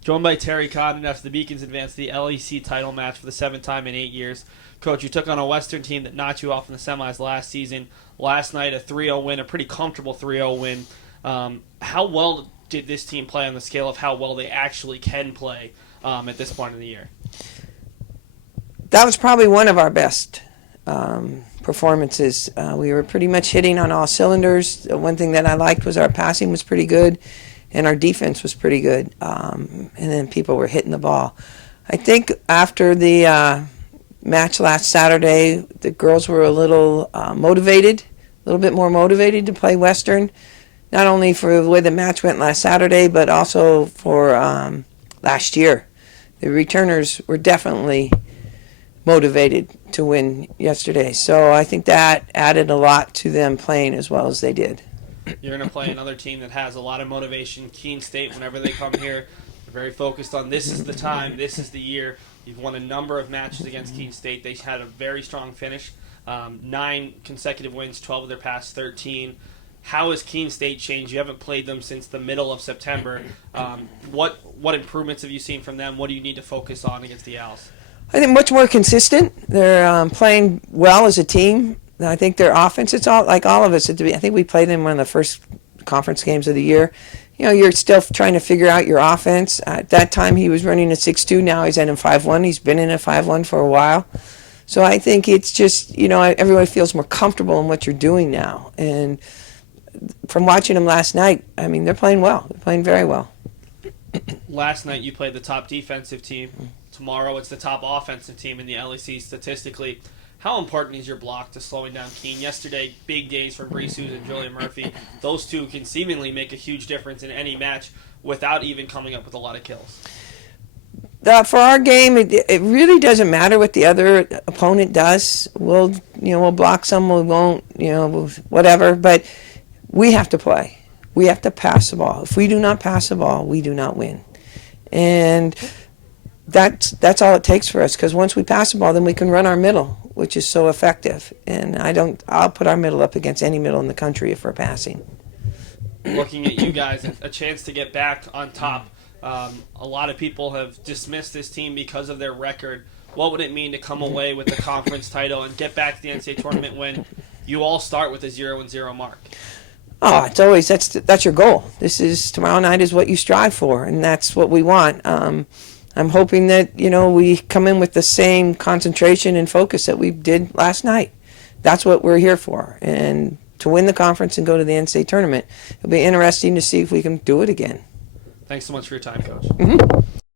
Joined by Terry Condon after the Beacons advanced the LEC title match for the 7th time in 8 years. Coach, you took on a Western team that knocked you off in the semis last season. Last night, a 3-0 win, a pretty comfortable 3-0 win. How well did this team play on the scale of how well they actually can play at this point in the year? That was probably one of our best performances. We were pretty much hitting on all cylinders. The one thing that I liked was our passing was pretty good, and our defense was pretty good. And then people were hitting the ball. I think after the match last Saturday, the girls were a little motivated, a little bit more motivated to play Western, not only for the way the match went last Saturday, but also for last year. The returners were definitely motivated to win yesterday. So I think that added a lot to them playing as well as they did. You're going to play another team that has a lot of motivation. Keene State, whenever they come here, they're very focused on this is the time, this is the year. You've won a number of matches against Keene State. They had a very strong finish, 9 consecutive wins, 12 of their past 13. How has Keene State changed? You haven't played them since the middle of September. What improvements have you seen from them? What do you need to focus on against the Owls? I think much more consistent. They're playing well as a team. I think their offense, it's all like all of us. I think we played them one of the first conference games of the year. You know, you're still trying to figure out your offense. At that time, he was running a 6-2. Now he's at a 5-1. He's been in a 5-1 for a while. So I think it's just, everyone feels more comfortable in what you're doing now. And from watching them last night, I mean, they're playing well. They're playing very well. Last night you played the top defensive team. Tomorrow it's the top offensive team in the LEC statistically. How important is your block to slowing down Keene? Yesterday, big days from Bree Suze and Julia Murphy. Those two can seemingly make a huge difference in any match without even coming up with a lot of kills. For our game, it really doesn't matter what the other opponent does. We'll block some, we won't, whatever. But we have to play. We have to pass the ball. If we do not pass the ball, we do not win. And that's all it takes for us, because once we pass the ball, then we can run our middle, which is so effective. And I'll put our middle up against any middle in the country if we're passing. Looking at you guys, a chance to get back on top. A lot of people have dismissed this team because of their record. What would it mean to come away with the conference title and get back to the NCAA tournament when you all start with a 0-0 mark? Oh, it's always that's your goal. Tomorrow night is what you strive for, and that's what we want. I'm hoping that we come in with the same concentration and focus that we did last night. That's what we're here for, and to win the conference and go to the NCAA tournament. It'll be interesting to see if we can do it again. Thanks so much for your time, Coach. Mm-hmm.